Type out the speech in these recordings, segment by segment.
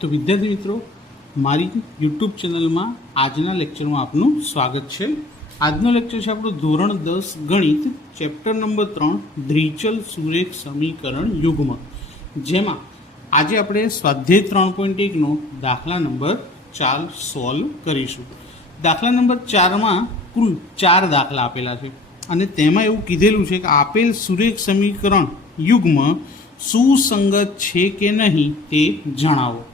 તો વિદ્યાર્થી મિત્રો, મારી યુટ્યુબ ચેનલમાં આજના લેક્ચરમાં આપનું સ્વાગત છે. આજનો લેક્ચર છે આપણો ધોરણ દસ ગણિત ચેપ્ટર નંબર ત્રણ દ્વિચલ સુરેખ સમીકરણ યુગ્મ. જેમાં આજે આપણે સ્વાધ્યાય ત્રણ પોઈન્ટ એકનો દાખલા નંબર ચાર સોલ્વ કરીશું. દાખલા નંબર ચારમાં કુલ ચાર દાખલા આપેલા છે. અને તેમાં એવું કીધેલું છે કે આપેલ સુરેખ સમીકરણ યુગ્મ સુસંગત છે કે નહીં તે જણાવો.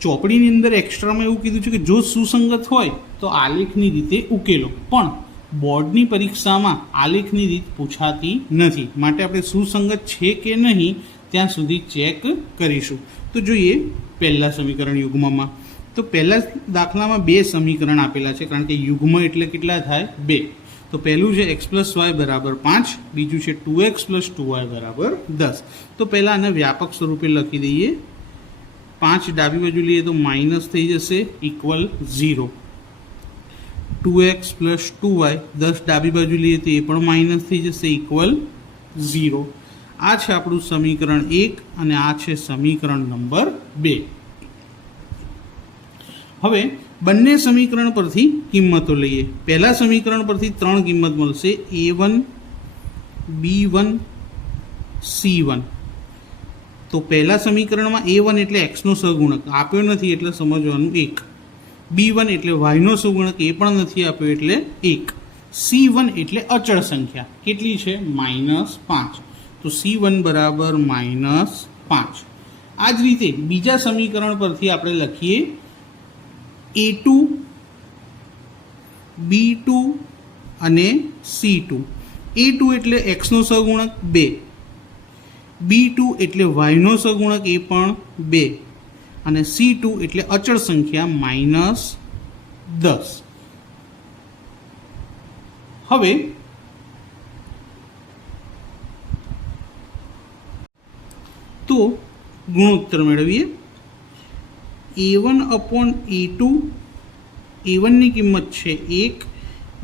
ચોપડીની અંદર એક્સ્ટ્રામાં એવું કીધું છે કે જો સુસંગત હોય તો આલેખની રીતે ઉકેલો. પણ બોર્ડની પરીક્ષામાં આલેખની રીત પૂછાતી નથી. માટે આપણે સુસંગત છે કે નહીં ત્યાં સુધી ચેક કરીશું. તો જોઈએ પહેલાં સમીકરણ યુગ્મમાં. તો પહેલાં દાખલામાં બે સમીકરણ આપેલા છે, કારણ કે યુગ્મ એટલે કેટલા થાય? બે. તો પહેલું છે એક્સ પ્લસ વાય બરાબર પાંચ, બીજું છે two X plus two Y બરાબર દસ. તો પહેલાં આને વ્યાપક સ્વરૂપે લખી દઈએ. પાંચ ડાબી બાજુ લઈએ તો માઇનસ થઈ જશે equal zero. Two X plus two Y દસ ડાબી બાજુ લઈએ તો એ પણ માઇનસ થઈ જશે ઇક્વલ ઝીરો. આ છે આપણું સમીકરણ એક અને આ છે સમીકરણ નંબર બે. હવે બંને સમીકરણ પરથી કિંમતો લઈએ. પહેલાં સમીકરણ પરથી ત્રણ કિંમત મળશે. A one, B one, C one. તો પહેલા સમીકરણમાં એ વન એટલે એક્સનો સહગુણક આપ્યો નથી એટલે સમજવાનું એક. બી વન એટલે વાયનો સહગુણક એ પણ નથી આપ્યો એટલે એક. સી વન એટલે અચળ સંખ્યા. કેટલી છે? માઇનસ પાંચ. તો સી વન બરાબર માઇનસ પાંચ. આ જ રીતે બીજા સમીકરણ પરથી આપણે લખીએ એ ટુ બી ટુ અને સી ટુ એ ટુ એટલે એક્સનો સહગુણક બે. બી ટુ એટલે વાયનો સગુણક એ પણ બે. અને સી ટુ એટલે અચળ સંખ્યા માઇનસ દસ. હવે તો ગુણોત્તર મેળવીએ. A one upon A two, A વનની કિંમત છે એક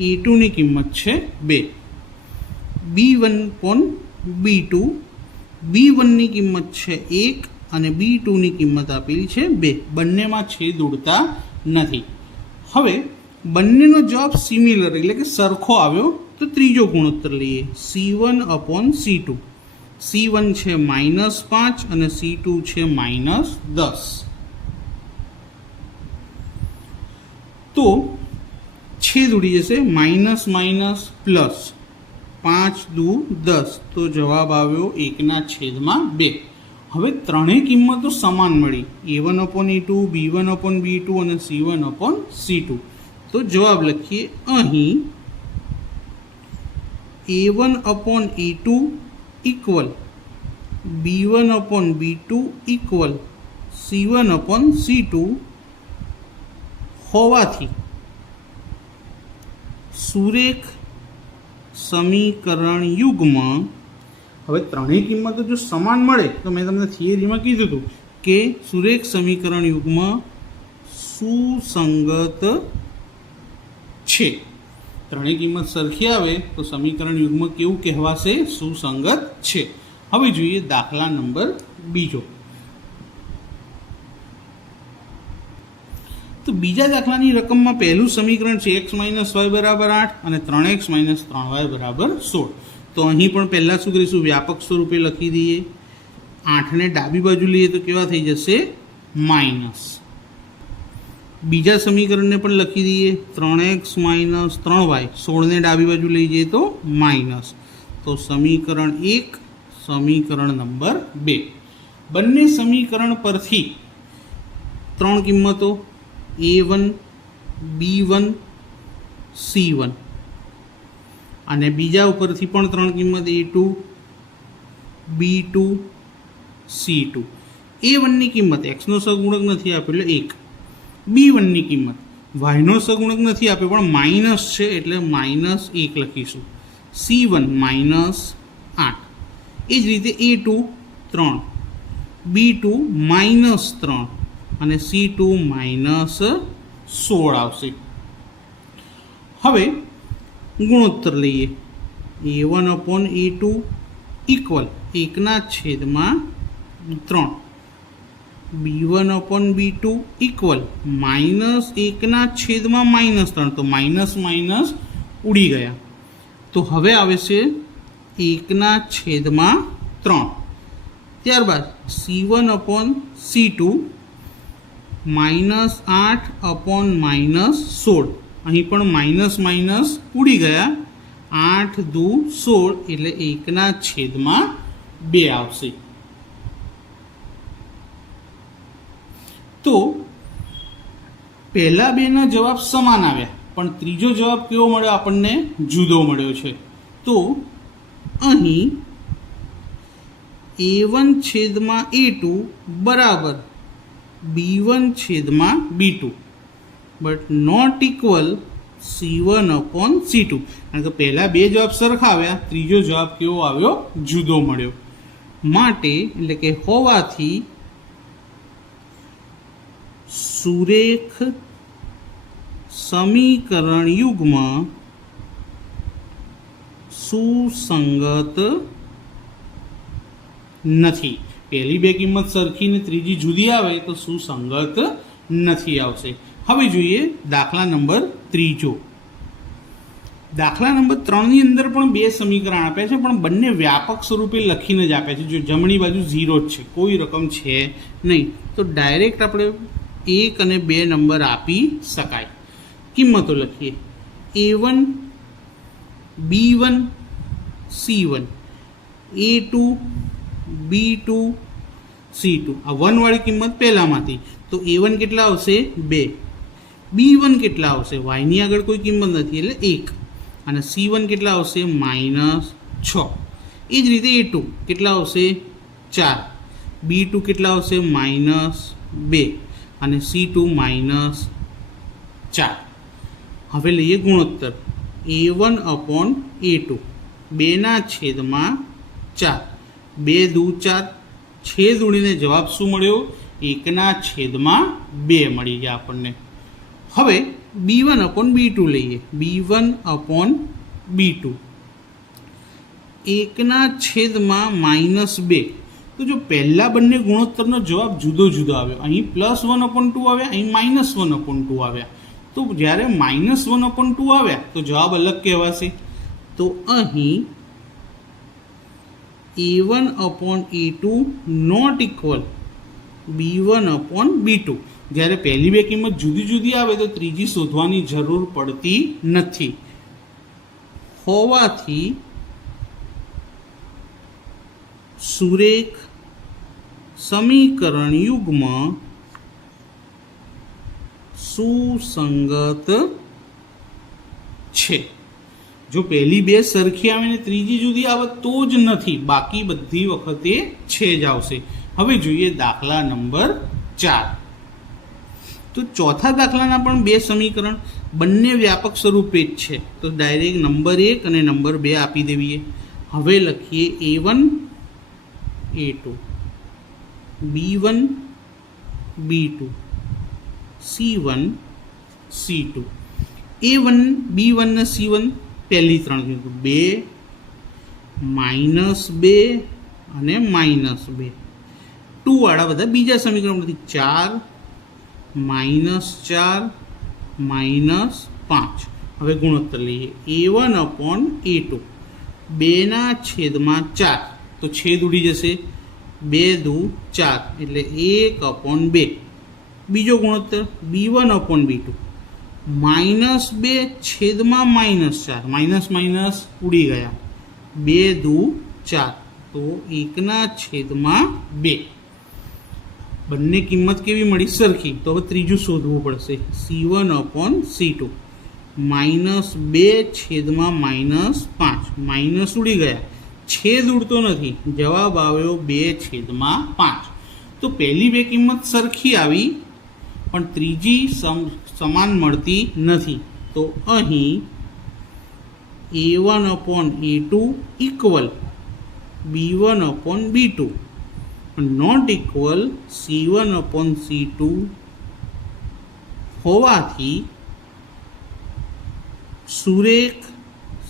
એ ટુની કિંમત છે બે. B one upon B two B વનની કિંમત છે એક અને બી ટુની કિંમત આપેલી છે બે. બંનેમાં છેદ ઉડતા નથી. હવે, બંનેનો જવાબ સિમિલર એટલે કે સરખો આવ્યો, તો ત્રીજો ગુણોત્તર લઈએ. C one upon C two. C one છે માઇનસ પાંચ અને સી ટુ છે માઇનસ દસ. તો, છેદ ઉડી જશે માઇનસ માઇનસ પ્લસ. પાંચ દુ દસ. તો જવાબ આવ્યો એકના છેદમાં બે. હવે ત્રણેય કિંમતો સમાન મળી. A one upon A two, B one upon B two અને C one upon C two. તો જવાબ લખીએ અહીં A one upon A two equal, B one upon B two equal, C one upon C two હોવાથી. સુરેખ સમીકરણ યુગમાં. હવે ત્રણેય કિંમતો જો સમાન મળે, તો મેં તમને થિયરીમાં કીધું હતું કે સુરેખ સમીકરણ યુગમાં સુસંગત છે. ત્રણેય કિંમત સરખી આવે, તો સમીકરણ યુગમાં કેવું કહેવાશે? સુસંગત છે. હવે જોઈએ દાખલા નંબર બીજો. તો બીજા દાખલાની રકમમાં પહેલું સમીકરણ છે એક્સ માઇનસ વાય બરાબર આઠ અને ત્રણ એક્સ માઇનસ ત્રણ વાય બરાબર સોળ. તો અહીં પણ પહેલાં શું કરીશું? વ્યાપક સ્વરૂપે લખી દઈએ. આઠને ડાબી બાજુ લઈએ તો કેવા થઈ જશે? માઇનસ. બીજા સમીકરણને પણ લખી દઈએ. ત્રણ એક્સ માઇનસ ત્રણ વાય સોળને ડાબી બાજુ લઈ જઈએ તો માઇનસ. તો સમીકરણ એક, સમીકરણ નંબર બે. બંને સમીકરણ પરથી ત્રણ કિંમતો A one B one C one અને બીજા ઉપરથી પણ ત્રણ કિંમત A two B two C two A વનની કિંમત એક્સનો સગુણક નથી આપ્યો, એટલે એક. બી વનની કિંમત વાયનો સગુણક નથી આપ્યો, પણ માઇનસ છે એટલે માઇનસ એક લખીશું. સી વન માઇનસ આઠ. એ જ રીતે એ ટુ ત્રણ. બી ટુ માઇનસ ત્રણ. અને સી ટુ માઇનસ સોળ આવશે. હવે ગુણોત્તર લઈએ. A one upon A two equal એકના છેદમાં ત્રણ. B one upon B two equal minus એકના છેદમાં માઇનસ ત્રણ. તો માઇનસ માઇનસ ઉડી ગયા. તો હવે આવે છે એકના છેદમાં ત્રણ. ત્યારબાદ C one upon C two minus આઠ અપોન માઇનસ સોળ. અહીં પણ માઇનસ માઇનસ ઉડી ગયા. આઠ દુ સોળ એટલે એકના છેદમાં બે આવશે. તો પહેલા બેના જવાબ સમાન આવ્યા, પણ ત્રીજો જવાબ કેવો મળ્યો આપણને? જુદો મળ્યો છે. તો અહીં એ વન છેદમાં એ ટુ બરાબર બી વન છેદમાં B two. But not equal C one upon C two. કારણ કે પહેલાં બે જવાબ સરખા આવ્યા ત્રીજો જવાબ કેવો આવ્યો? જુદો મળ્યો. માટે એટલે કે હોવાથી સુરેખ સમીકરણ યુગમાં સુસંગત નથી. પહેલી બે કિંમત સરખી ને ત્રીજી જુદી આવે તો સુસંગત નથી આવશે. હવે જોઈએ દાખલા નંબર ત્રીજો. દાખલા નંબર ત્રણની અંદર પણ બે સમીકરણ આપ્યા છે, પણ બંને વ્યાપક સ્વરૂપે લખીને જ આપ્યા છે. જો જમણી બાજુ ઝીરો જ છે, કોઈ રકમ છે નહીં, તો ડાયરેક્ટ આપણે એક અને બે નંબર આપી શકાય. કિંમતો લખીએ. A one B one C one A two B two C two. આ વનવાળી કિંમત પહેલાંમાંથી. તો એ વન કેટલા આવશે? બે. બી વન કેટલા આવશે? વાયની આગળ કોઈ કિંમત નથી એટલે એક. અને સી વન કેટલા આવશે? માઇનસ છ. એ જ રીતે એ ટુ કેટલા આવશે? ચાર. બી ટુ કેટલા આવશે? માઇનસ બે. અને સી ટુ માઇનસ ચાર. હવે લઈએ ગુણોત્તર. A one upon A two. બેના છેદમાં ચાર. બે દુ ચાર છેદ ઉડીને જવાબ શું મળ્યો? એકના છેદમાં બે મળી ગયા આપણને. હવે B one upon B two લઈએ. B one upon B two. એકના છેદમાં માઇનસ બે. તો જો પહેલાં બંને ગુણોત્તરનો જવાબ જુદો જુદો આવ્યો. અહીં પ્લસ વન અપોન ટુ આવ્યા, અહીં માઇનસ વન અપોન ટુ આવ્યા. તો જ્યારે માઇનસ વન અપોન ટુ આવ્યા, તો જવાબ અલગ કહેવાશે. તો અહીં A one upon A two not equal B one upon B two જ્યારે પહેલી બે કિંમત જુદી જુદી આવે તો ત્રીજી શોધવાની જરૂર પડતી નથી. હોવાથી સુરેખ સમીકરણ યુગમાં સુસંગત છે. જો પહેલી બે સરખી આવે ને ત્રીજી જુદી આવે તો જ નથી. બાકી બધી વખતે છે જ આવશે. હવે જોઈએ દાખલા નંબર ચાર. તો ચોથા દાખલાના પણ બે સમીકરણ બંને વ્યાપક સ્વરૂપે જ છે. તો ડાયરેક્ટ નંબર એક અને નંબર બે આપી દેવીએ. હવે લખીએ A one A two B one B two C one C two A one B one ને સી વન પહેલી ત્રણ કિંમતો બે, માઇનસ બે અને માઇનસ બે. ટુવાળા બધા બીજા સમીકરણમાંથી ચાર, માઇનસ ચાર, માઇનસ પાંચ. હવે ગુણોત્તર લઈએ. A one upon A two. બેના છેદમાં ચાર. તો છેદ ઉડી જશે. બે દુ ચાર. એટલે એક અપોન બે. બીજો ગુણોત્તર B one upon B two. Minus બે છેદમાં માઇનસ ચાર. માઇનસ માઇનસ ઉડી ગયા. બે દુ ચાર. તો એકના છેદમાં બે. બંને કિંમત કેવી મળી? સરખી. તો હવે ત્રીજું શોધવું પડશે. C one upon C two. Minus બે છેદમાં માઇનસ પાંચ. માઇનસ ઉડી ગયા. છેદ ઉડતો નથી. જવાબ આવ્યો બે છેદમાં પાંચ. તો પહેલી બે કિંમત સરખી આવી. પણ ત્રીજી સમાન મળતી નથી. તો અહીં A one upon A two equal B one upon B two not equal C one upon C two હોવાથી સુરેખ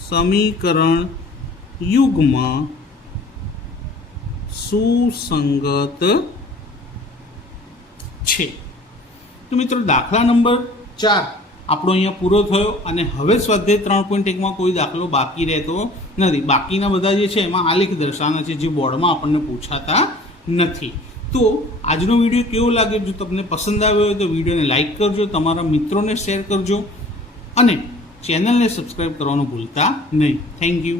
સમીકરણ યુગમાં સુસંગત છે તો મિત્રો દાખલા નંબર ચાર આપણો અહીંયા પૂરો થયો અને હવે સ્વાધ્યાય ત્રણ પોઈન્ટ એકમાં કોઈ દાખલો બાકી રહેતો નથી. બાકીના બધા જે છે એમાં આલેખ દર્શાવવાના છે જે બોર્ડમાં આપણને પૂછાતા નથી. તો આજનો વીડિયો કેવો લાગે જો તમને પસંદ આવ્યો હોય તો વિડીયોને લાઇક કરજો, તમારા મિત્રોને શેર કરજો અને ચેનલને સબસ્ક્રાઈબ કરવાનું ભૂલતા નહીં. Thank you